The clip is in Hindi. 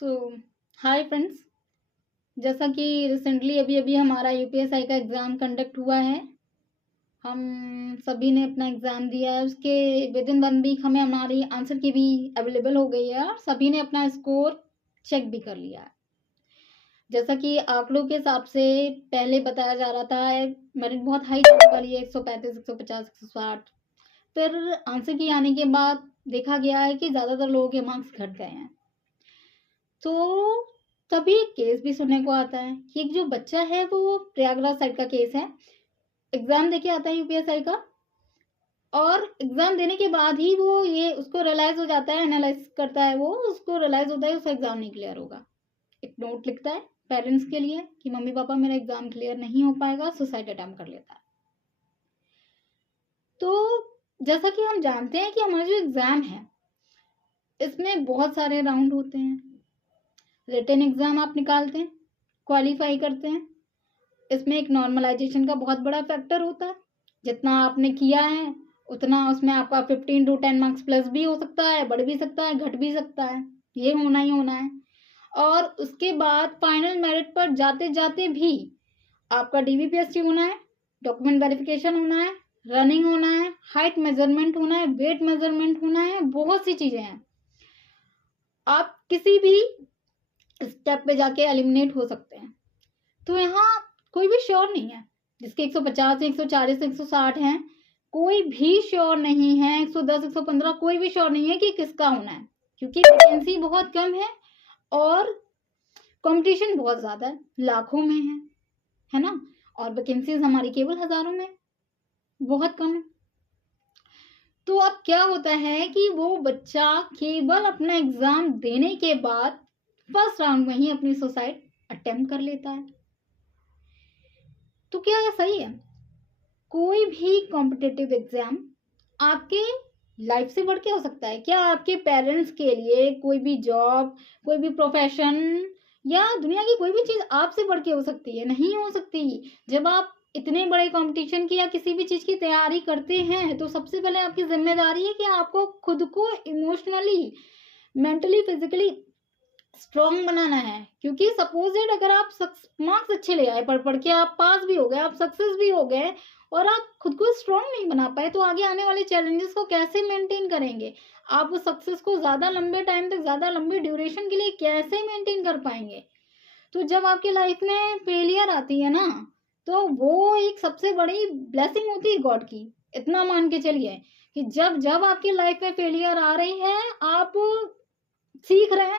सो हाय फ्रेंड्स। जैसा कि रिसेंटली अभी अभी हमारा यूपीएसआई का एग्ज़ाम कंडक्ट हुआ है। हम सभी ने अपना एग्ज़ाम दिया है। उसके विद इन 1 वीक हमें हमारी आंसर की भी अवेलेबल हो गई है और सभी ने अपना स्कोर चेक भी कर लिया है। जैसा कि आंकड़ों के हिसाब से पहले बताया जा रहा था, मेरिट बहुत हाई जाने वाली है, 135, 150, 160। फिर आंसर की आने के बाद देखा गया है कि ज़्यादातर लोगों के मार्क्स घट गए हैं। तो तभी एक केस भी सुनने को आता है कि एक जो बच्चा है वो प्रयागराज साइड का केस है। एग्जाम देके आता है यूपीएसआई का और एग्जाम देने के बाद ही वो ये उसको रियलाइज हो जाता है, एनालाइज करता है, वो उसको रियलाइज होता है उसका एग्जाम नहीं क्लियर होगा। एक नोट लिखता है पेरेंट्स के लिए कि मम्मी पापा मेरा एग्जाम क्लियर नहीं हो पाएगा, सुसाइड अटेम्प्ट कर लेता है। तो जैसा कि हम जानते हैं कि हमारा जो एग्जाम है इसमें बहुत सारे राउंड होते हैं। रिटन एग्जाम आप निकालते हैं, क्वालिफाई करते हैं। इसमें एक नॉर्मलाइजेशन का बहुत बड़ा फैक्टर होता है। जितना आपने किया है उतना उसमें आपका 15 टू 10 मार्क्स प्लस भी हो सकता है, बढ़ भी सकता है, घट भी सकता है। ये होना ही होना है। और उसके बाद फाइनल मेरिट पर जाते जाते भी आपका डीबीपीएससी होना है, डॉक्यूमेंट वेरिफिकेशन होना है, रनिंग होना है, हाइट मेजरमेंट होना है, वेट मेजरमेंट होना है, बहुत सी चीजें हैं। आप किसी भी स्टेप पे जाके एलिमिनेट हो सकते हैं। तो यहाँ कोई भी श्योर नहीं है। जिसके 150 है, 140 है, 160 हैं, कोई भी श्योर नहीं है। 110, 115 कोई भी श्योर नहीं है कि किसका होना है, क्योंकि वैकेंसी बहुत कम है और कंपटीशन बहुत ज्यादा है, लाखों में है ना। और वैकेंसीज हमारी केवल हजारों में, बहुत कम है। तो अब क्या होता है कि वो बच्चा केवल अपना एग्जाम देने के बाद फर्स्ट राउंड में ही अपनी सुसाइड अटेम्प्ट कर लेता है। तो क्या यह सही है? कोई भी कॉम्पिटिटिव एग्जाम आपके लाइफ से बढ़ के हो सकता है क्या? आपके पेरेंट्स के लिए कोई भी जॉब, कोई भी प्रोफेशन या दुनिया की कोई भी चीज आपसे बढ़ के हो सकती है? नहीं हो सकती। जब आप इतने बड़े कंपटीशन की या किसी भी चीज की तैयारी करते हैं तो सबसे पहले आपकी जिम्मेदारी है कि आपको खुद को इमोशनली, मेंटली, फिजिकली स्ट्रॉन्ग बनाना है। क्योंकि सपोजेड अगर आप मार्क्स अच्छे ले आए, पढ़ पढ़ के आप पास भी हो गए, आप सक्सेस भी हो गए और आप खुद को स्ट्रॉन्ग नहीं बना पाए, तो आगे आने वाले चैलेंजेस को कैसे मेंटेन करेंगे? आप उस सक्सेस को ज्यादा लंबे टाइम तक, ज्यादा लंबी ड्यूरेशन के लिए कैसे मेंटेन कर पाएंगे? तो जब आपकी लाइफ में फेलियर आती है ना, तो वो एक सबसे बड़ी ब्लेसिंग होती है गॉड की। इतना मान के चलिए कि जब जब आपकी लाइफ में फेलियर आ रही है, आप सीख रहे हैं